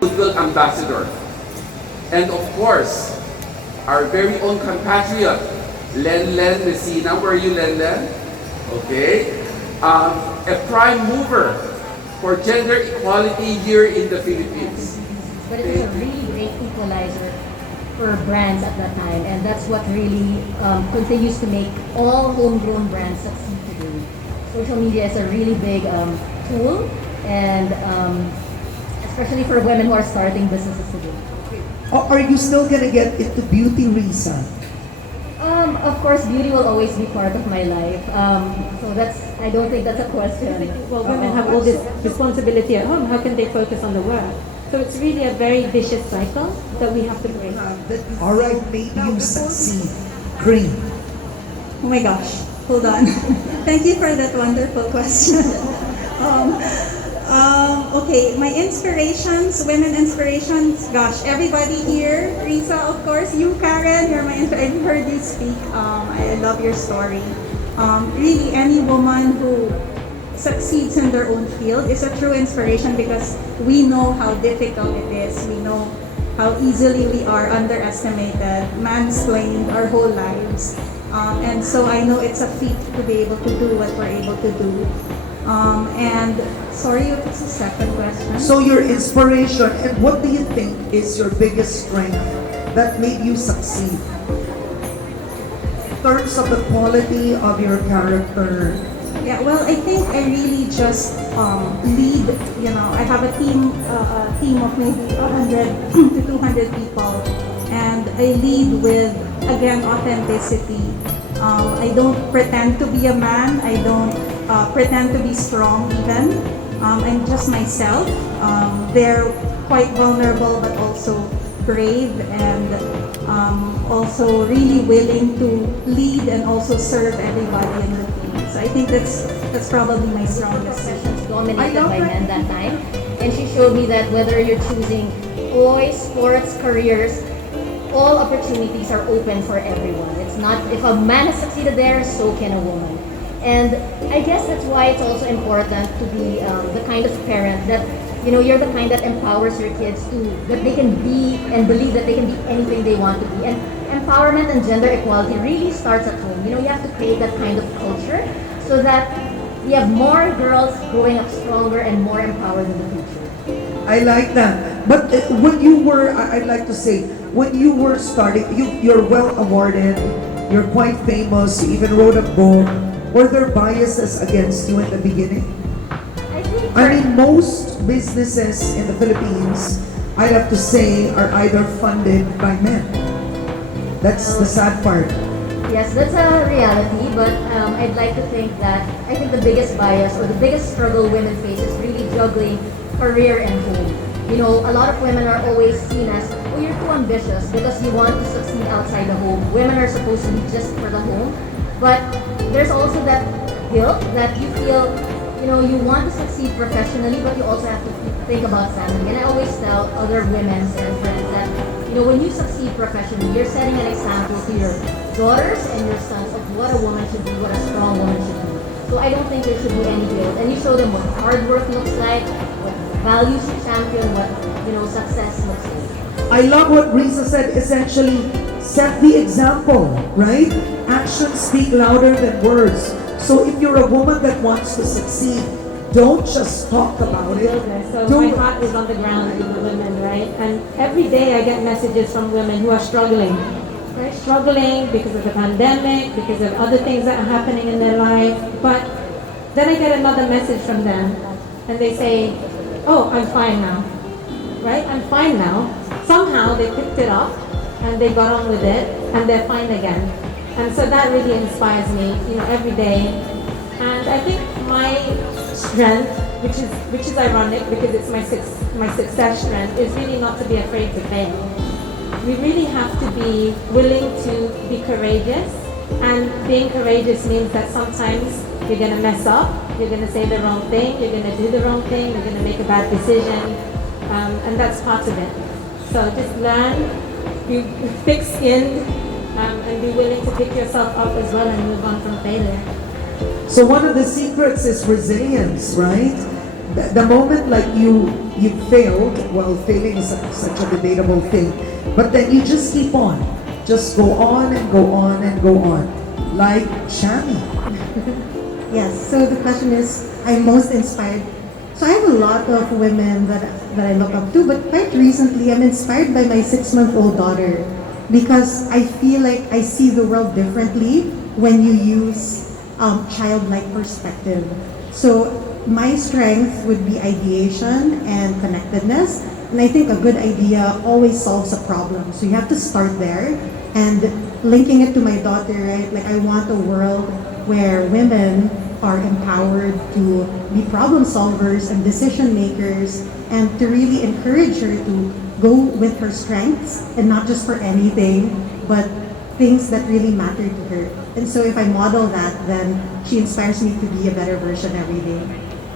goodwill ambassador. And of course, our very own compatriot, Len Messina. Where are you, Len? Okay. A prime mover for gender equality here in the Philippines. But it was a really great equalizer for brands at that time, and that's what really continues to make all homegrown brands succeed today. Social media is a really big tool, and especially for women who are starting businesses today. Are you still gonna get into beauty, Risa? Of course, beauty will always be part of my life. So I don't think that's a question. Well, women have all this responsibility at home. How can they focus on the work? So it's really a very vicious cycle that we have to break. All right, maybe you succeed. Green. Oh my gosh, hold on. Thank you for that wonderful question. Okay, my inspirations, women inspirations, gosh, everybody here, Risa, of course, you, Karen, you're my I've heard you speak. I love your story. Really, any woman who succeeds in their own field is a true inspiration because we know how difficult it is. We know how easily we are underestimated, mansplained our whole lives. And so I know it's a feat to be able to do what we're able to do. And sorry, what's the second question? So your inspiration, and what do you think is your biggest strength that made you succeed? In terms of the quality of your character. Yeah, well, I think I really just lead. You know, I have a team of maybe 100 to 200 people, and I lead with, again, authenticity. I don't pretend to be a man. I don't pretend to be strong even. I'm just myself. They're quite vulnerable but also brave and also really willing to lead and also serve everybody in the team. So I think that's probably my strongest session. Professions dominated by men that time, and she showed me that whether you're choosing boys, sports, careers, all opportunities are open for everyone. It's not, if a man has succeeded there, so can a woman. And I guess that's why it's also important to be the kind of parent that, you know, you're the kind that empowers your kids that they can be and believe that they can be anything they want to be. And empowerment and gender equality really starts at home. You know, you have to create that kind of culture so that we have more girls growing up stronger and more empowered in the future. I like that. But when you were, I'd like to say, when you were starting, you're well awarded, you're quite famous, you even wrote a book. Were there biases against you in the beginning? I mean, most businesses in the Philippines, I'd have to say, are either funded by men. That's the sad part. Yes, that's a reality, but I'd like to think that I think the biggest bias or the biggest struggle women face is really juggling career and home. You know, a lot of women are always seen as, oh, you're too ambitious because you want to succeed outside the home. Women are supposed to be just for the home, but there's also that guilt that you feel, you know, you want to succeed professionally, but you also have to think about family. And I always tell other women and friends that, you know, when you succeed professionally, you're setting an example to your daughters and your sons of what a woman should be, what a strong woman should be. So I don't think there should be any guilt. And you show them what hard work looks like, what values you champion, what, you know, success looks like. I love what Risa said, essentially, set the example, right? Actions speak louder than words. So if you're a woman that wants to succeed, don't just talk about it. So my heart is on the ground with the women, right? And every day I get messages from women who are struggling. Right? Struggling because of the pandemic, because of other things that are happening in their life. But then I get another message from them and they say, oh, I'm fine now. Right? I'm fine now. Somehow they picked it up and they got on with it and they're fine again. And so that really inspires me, you know, every day. And I think my strength, which is ironic because it's my success strength, is really not to be afraid to fail. We really have to be willing to be courageous. And being courageous means that sometimes you're going to mess up, you're going to say the wrong thing, you're going to do the wrong thing, you're going to make a bad decision. And that's part of it. So just learn, be thick-skinned, and be willing to pick yourself up as well and move on from failure. So one of the secrets is resilience, right? the moment like you failed, well, failing is such a debatable thing, but then you just keep on, just go on and go on and go on, like Shami. Yes, so the question is, I'm most inspired. So I have a lot of women that I look up to, but quite recently I'm inspired by my 6-month-old daughter because I feel like I see the world differently when you use childlike perspective. So my strength would be ideation and connectedness, and I think a good idea always solves a problem. So you have to start there, and linking it to my daughter, right? Like I want a world where women are empowered to be problem solvers and decision makers, and to really encourage her to go with her strengths and not just for anything, but things that really matter to her. And so if I model that, then she inspires me to be a better version every day.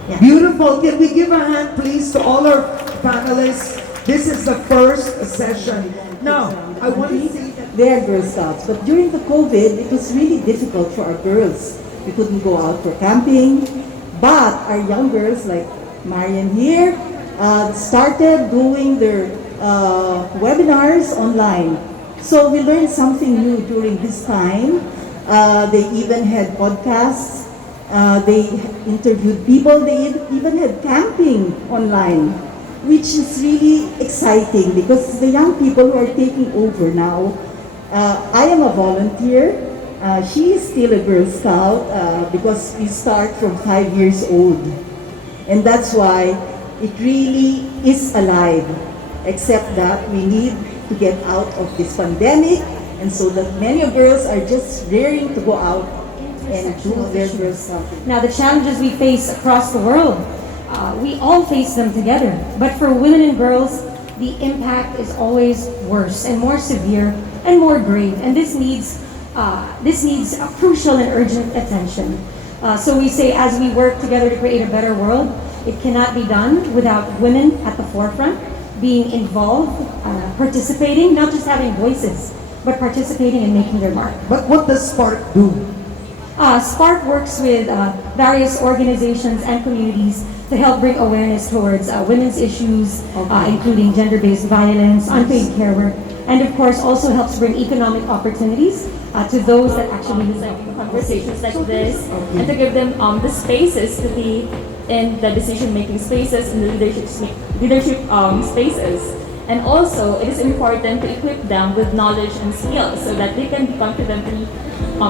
Yeah. Beautiful. Can we give a hand, please, to all our panelists? This is the first session. Now, I want to say that They are Girl Scouts, but during the COVID, it was really difficult for our girls. We couldn't go out for camping, but our young girls like Marian here started doing their webinars online. So we learned something new during this time. They even had podcasts. They interviewed people. They even had camping online, which is really exciting because the young people who are taking over now. I am a volunteer. She is still a Girl Scout because we start from 5 years old. And that's why it really is alive, except that we need to get out of this pandemic, and so that many girls are just raring to go out and do their Girl Scouting. Now, the challenges we face across the world, we all face them together. But for women and girls, the impact is always worse and more severe and more grave. And this needs a crucial and urgent attention. So we say, as we work together to create a better world, it cannot be done without women at the forefront, being involved, participating, not just having voices, but participating and making their mark. But what does Spark do? Spark works with various organizations and communities to help bring awareness towards women's issues, including gender-based violence, unpaid care work, and of course also helps bring economic opportunities to those that actually use conversations like this, and to give them the spaces to be in the decision-making spaces, in the leadership spaces. And also, it is important to equip them with knowledge and skills so that they can be confidently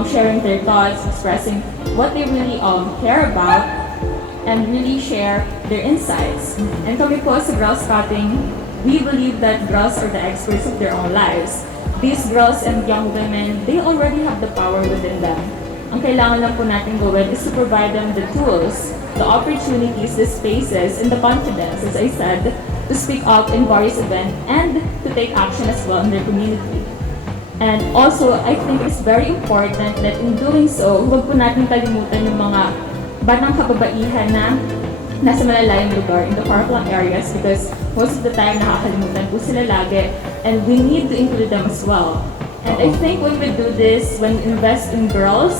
sharing their thoughts, expressing what they really care about, and really share their insights. And kami po sa Girl Scouting, we believe that girls are the experts of their own lives. These girls and young women, they already have the power within them. Ang kailangan lang po natin gawin is to provide them the tools, the opportunities, the spaces, and the confidence, as I said, to speak out in various events and to take action as well in their community. And also, I think it's very important that in doing so, huwag po natin kalimutan yung mga batang kababaihan na nasa malalayong lugar in the far-flung areas, because most of the time nakakalimutan po sila lagi, and we need to include them as well. And I think when we do this, when we invest in girls,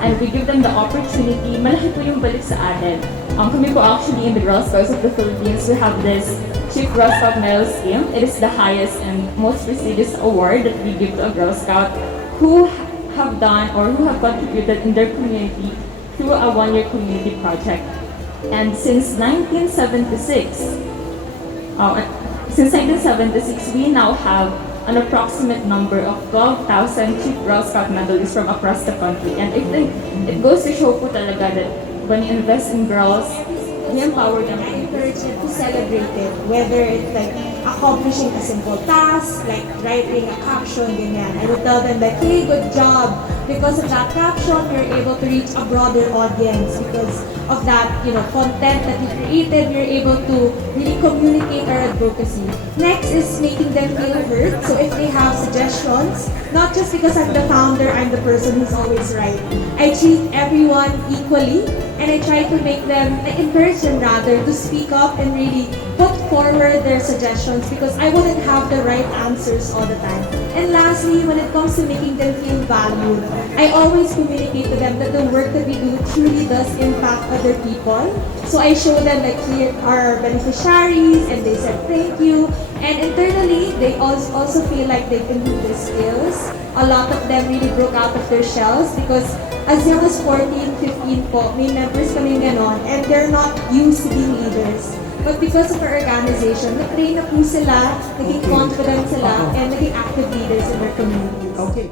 and we give them the opportunity, malaki po yung balik sa atin. Kami po actually in the Girl Scouts of the Philippines, we have this Chief Girl Scout Medal Scheme. It is the highest and most prestigious award that we give to a Girl Scout who have done or who have contributed in their community through a one-year community project. And since 1976, we now have an approximate number of 12,000 Chief Girl Scout medalists from across the country. And I think it goes to show po talaga that when you invest in girls, you empower them. I encourage them to celebrate it, whether it's like accomplishing a simple task, like writing a caption, ganyan. I would tell them like, hey, good job. Because of that caption, you're able to reach a broader audience. Because of that, content that you created, you're able to really communicate our advocacy. Next is making them feel heard. So if they have suggestions, not just because I'm the founder, I'm the person who's always right. I treat everyone equally, and I try to make them, I encourage them rather to speak up and really put forward their suggestions because I wouldn't have the right answers all the time. And lastly, when it comes to making them feel valued, I always communicate to them that the work that we do truly does impact other people. So I show them like here are our beneficiaries and they said thank you. And internally, they also feel like they can do their skills. A lot of them really broke out of their shells because as young as 14, 15 po, may members kami ganon and they're not used to being leaders. But because of our organization, na-train na po sila, naging confident sila, and naging active leaders in their communities. Okay.